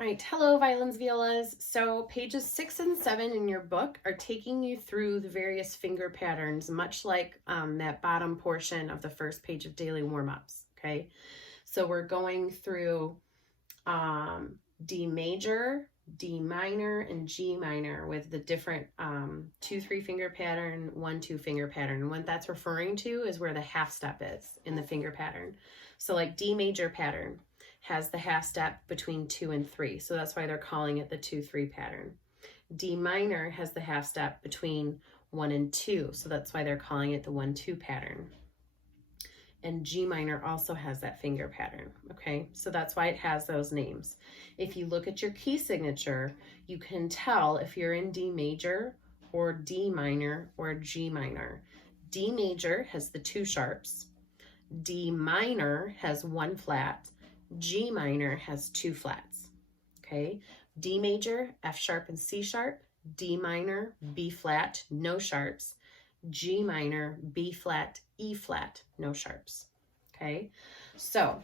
All right, hello, violins, violas. So pages 6 and 7 in your book are taking you through the various finger patterns, much like that bottom portion of the first page of daily warm-ups, okay? So we're going through D major, D minor, and G minor with the different 2-3 finger pattern, 1-2 finger pattern. And what that's referring to is where the half step is in the finger pattern. So like D major pattern has the half step between 2 and 3. So that's why they're calling it the 2-3 pattern. D minor has the half step between 1 and 2. So that's why they're calling it the 1-2 pattern. And G minor also has that finger pattern, okay? So that's why it has those names. If you look at your key signature, you can tell if you're in D major or D minor or G minor. D major has the 2 sharps. D minor has 1 flat. G minor has 2 flats, okay? D major, F sharp and C sharp. D minor, B flat, no sharps. G minor, B flat, E flat, no sharps, okay? So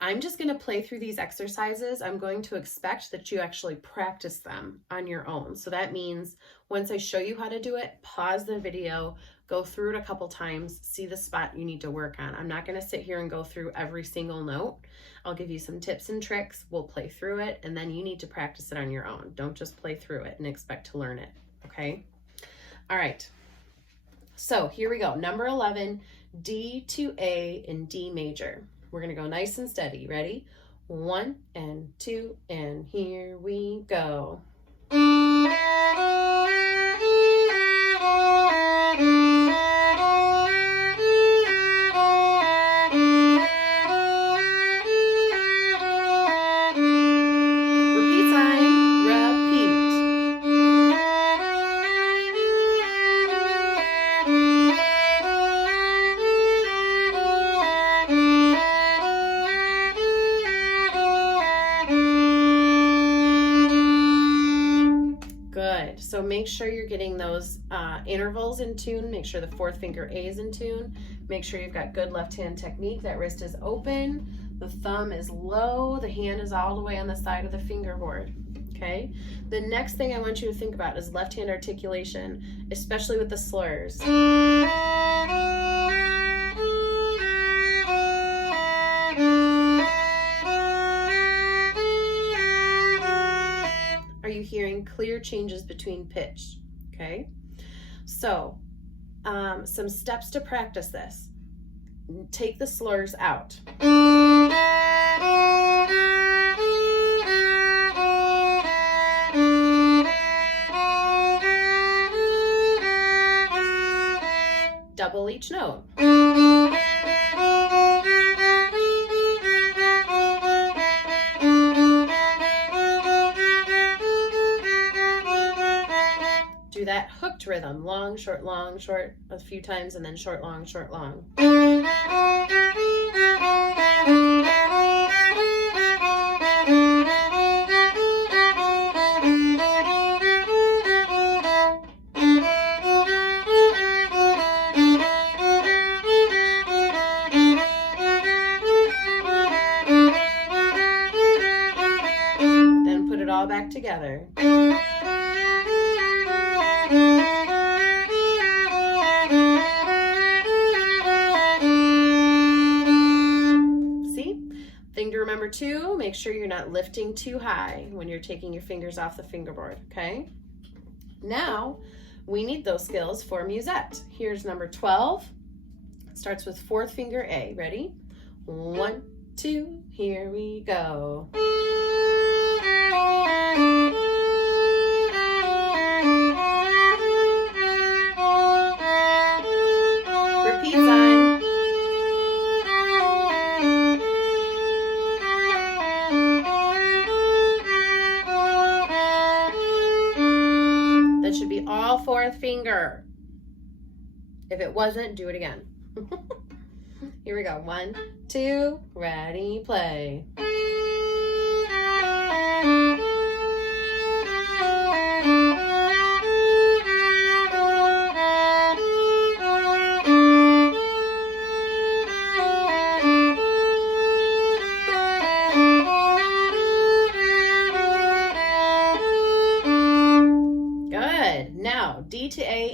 I'm just going to play through these exercises. I'm going to expect that you actually practice them on your own. So that means once I show you how to do it, pause the video, go through it a couple times, see the spot you need to work on. I'm not going to sit here and go through every single note. I'll give you some tips and tricks. We'll play through it, and then you need to practice it on your own. Don't just play through it and expect to learn it, okay? All right. So here we go. Number 11, D to A in D major. We're going to go nice and steady. Ready? 1 and 2, and here we go. Repeat sign. Repeat. Good. So make sure you're getting those intervals in tune. Make sure the 4th finger A is in tune. Make sure you've got good left hand technique. That wrist is open. The thumb is low. The hand is all the way on the side of the fingerboard. Okay. The next thing I want you to think about is left hand articulation, especially with the slurs. Are you hearing clear changes between pitch? Okay. So some steps to practice this. Take the slurs out. Double each note. Do that hooked rhythm, long, short, a few times, and then short, long, short, long. Then put it all back together. Thing to remember too, make sure you're not lifting too high when you're taking your fingers off the fingerboard, okay? Now, we need those skills for musette. Here's number 12. It starts with 4th finger A. Ready? 1, 2, here we go. Repeat sign. That should be all 4th finger. If it wasn't, do it again. Here we go. 1, 2, ready, play.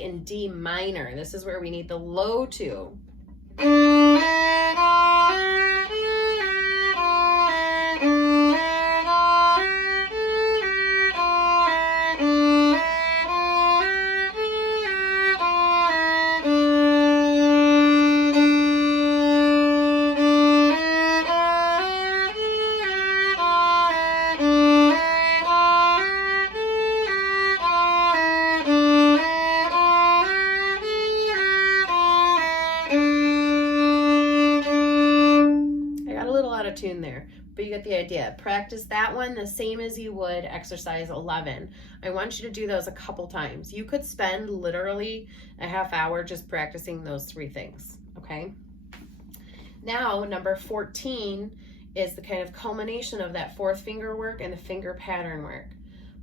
play in D minor. This is where we need the low 2. Tune there, but you get the idea. Practice that one the same as you would exercise 11. I want you to do those a couple times. You could spend literally a half hour just practicing those 3 things, okay? Now, number 14 is the kind of culmination of that 4th finger work and the finger pattern work.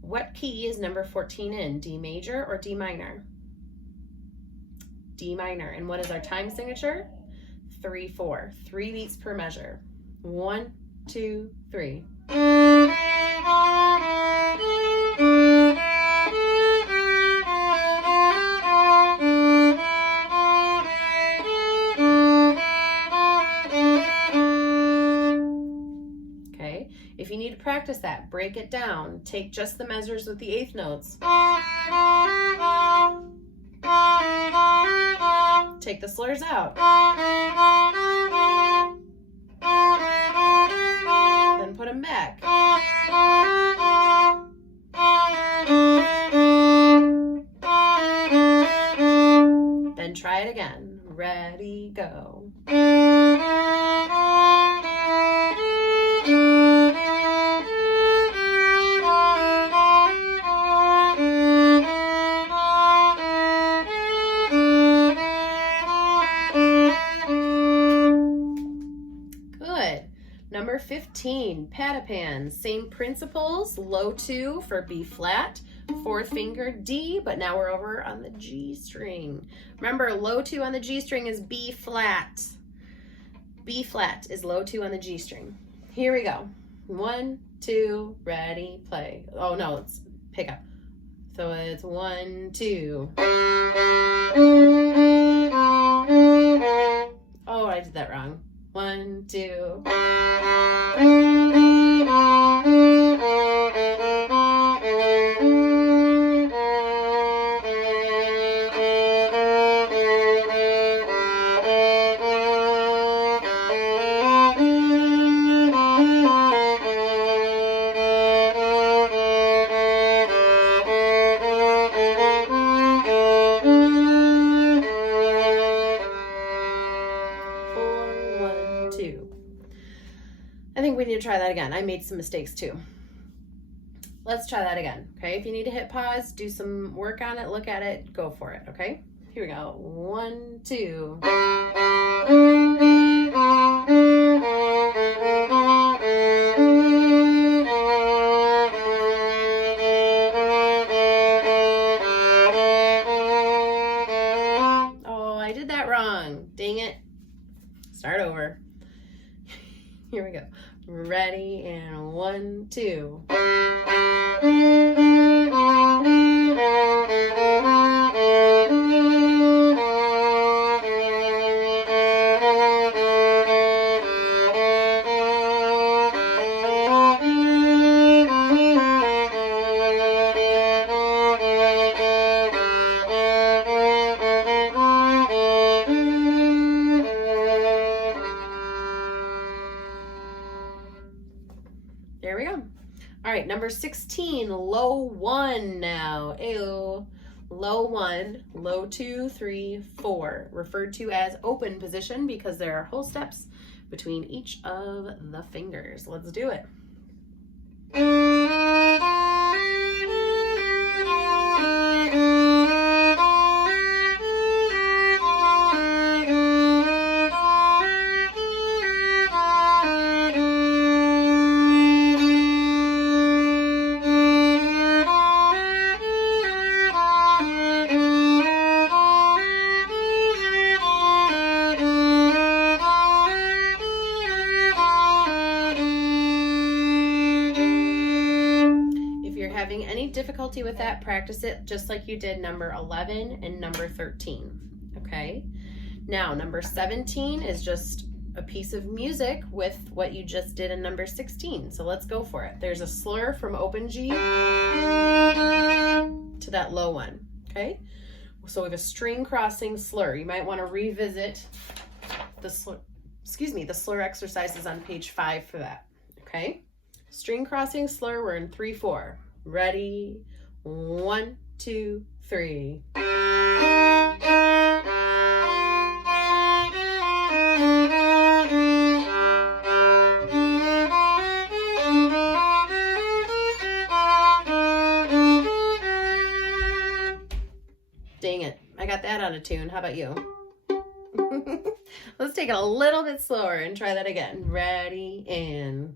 What key is number 14 in? D major or D minor? D minor. And what is our time signature? 3/4. 3 beats per measure. 1, 2, 3. Okay, if you need to practice that, break it down. Take just the measures with the 8th notes. Take the slurs out. Then put them back. Then try it again. Ready, go. Number 15, Patapan. Same principles, low 2 for B flat, 4th finger D, but now we're over on the G string. Remember, low 2 on the G string is B flat. B flat is low 2 on the G string. Here we go. 1, 2, ready, play. Oh no, let's pick up. So it's 1, 2. Oh, I did that wrong. 1, 2. I think we need to try that again. I made some mistakes too. Let's try that again, okay? If you need to hit pause, do some work on it, look at it, go for it, okay? Here we go. 1, 2. Oh, I did that wrong. Dang it. Start over. Here we go. Ready, and 1, 2. There we go. All right, number 16, low 1 now. Ayo. Low 1, low 2, 3, 4. Referred to as open position because there are whole steps between each of the fingers. Let's do it. any difficulty with that, practice it just like you did number 11 and number 13, okay? Now, number 17 is just a piece of music with what you just did in number 16. So let's go for it. There's a slur from open G to that low one, okay? So we have a string crossing slur. You might want to revisit the slur, the slur exercises on page 5 for that, okay? String crossing slur, we're in 3/4. Ready? 1, 2, 3. Dang it, I got that out of tune. How about you? Let's take it a little bit slower and try that again. Ready, and...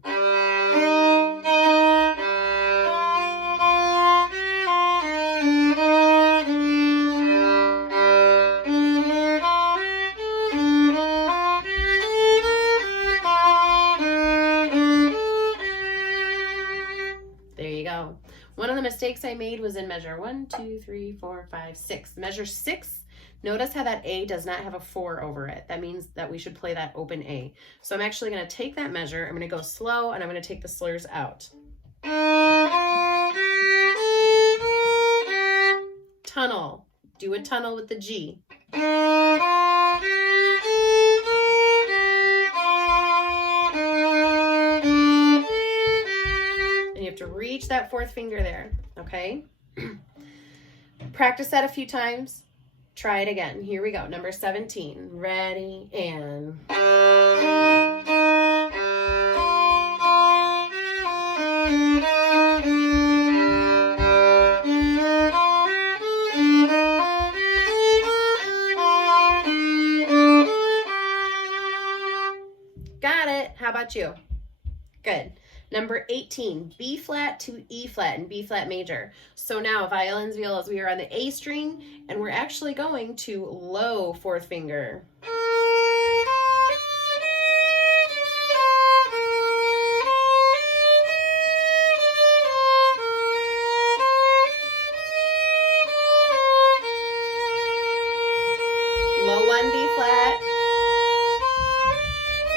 There you go. One of the mistakes I made was in measure 1, 2, 3, 4, 5, 6. Measure 6, notice how that A does not have a 4 over it. That means that we should play that open A. So I'm actually going to take that measure, I'm going to go slow, and I'm going to take the slurs out. Tunnel. Do a tunnel with the G. You have to reach that 4th finger there, okay? Practice that a few times. Try it again. Here we go. Number 17. Ready, and... Got it. How about you? Good. Number 18, B flat to E flat and B flat major. So now violins, violas, we are on the A string and we're actually going to low 4th finger. Low 1, B flat,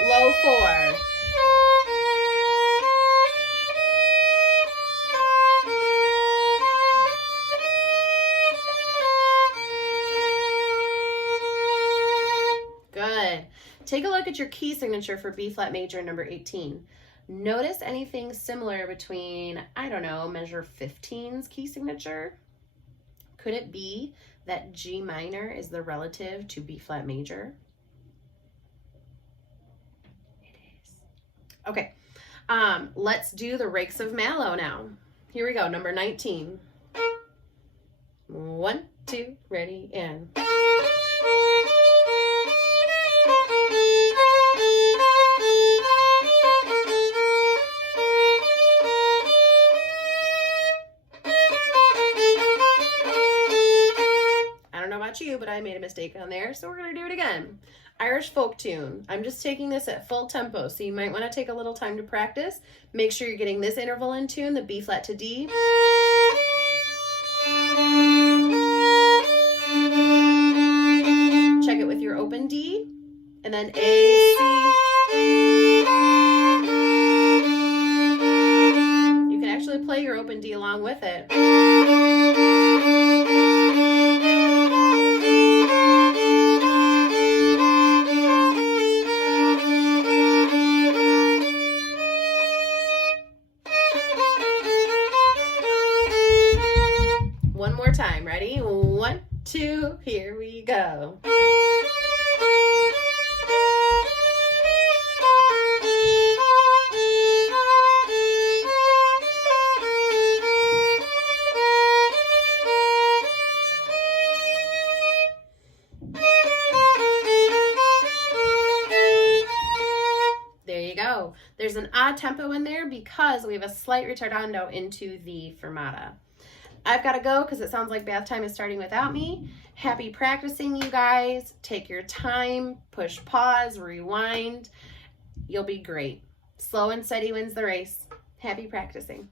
low 4. Good. Take a look at your key signature for B flat major number 18. Notice anything similar between, I don't know, measure 15's key signature? Could it be that G minor is the relative to B flat major? It is. Okay, let's do the Rakes of Mallow now. Here we go, number 19. 1, 2, ready, and... you, but I made a mistake on there, so we're going to do it again. Irish folk tune. I'm just taking this at full tempo, so you might want to take a little time to practice. Make sure you're getting this interval in tune, the B flat to D. Check it with your open D, and then A, C. You can actually play your open D along with it. One more time, ready? 1, 2, here we go. There you go. There's an odd tempo in there because we have a slight ritardando into the fermata. I've got to go because it sounds like bath time is starting without me. Happy practicing, you guys. Take your time, push pause, rewind. You'll be great. Slow and steady wins the race. Happy practicing.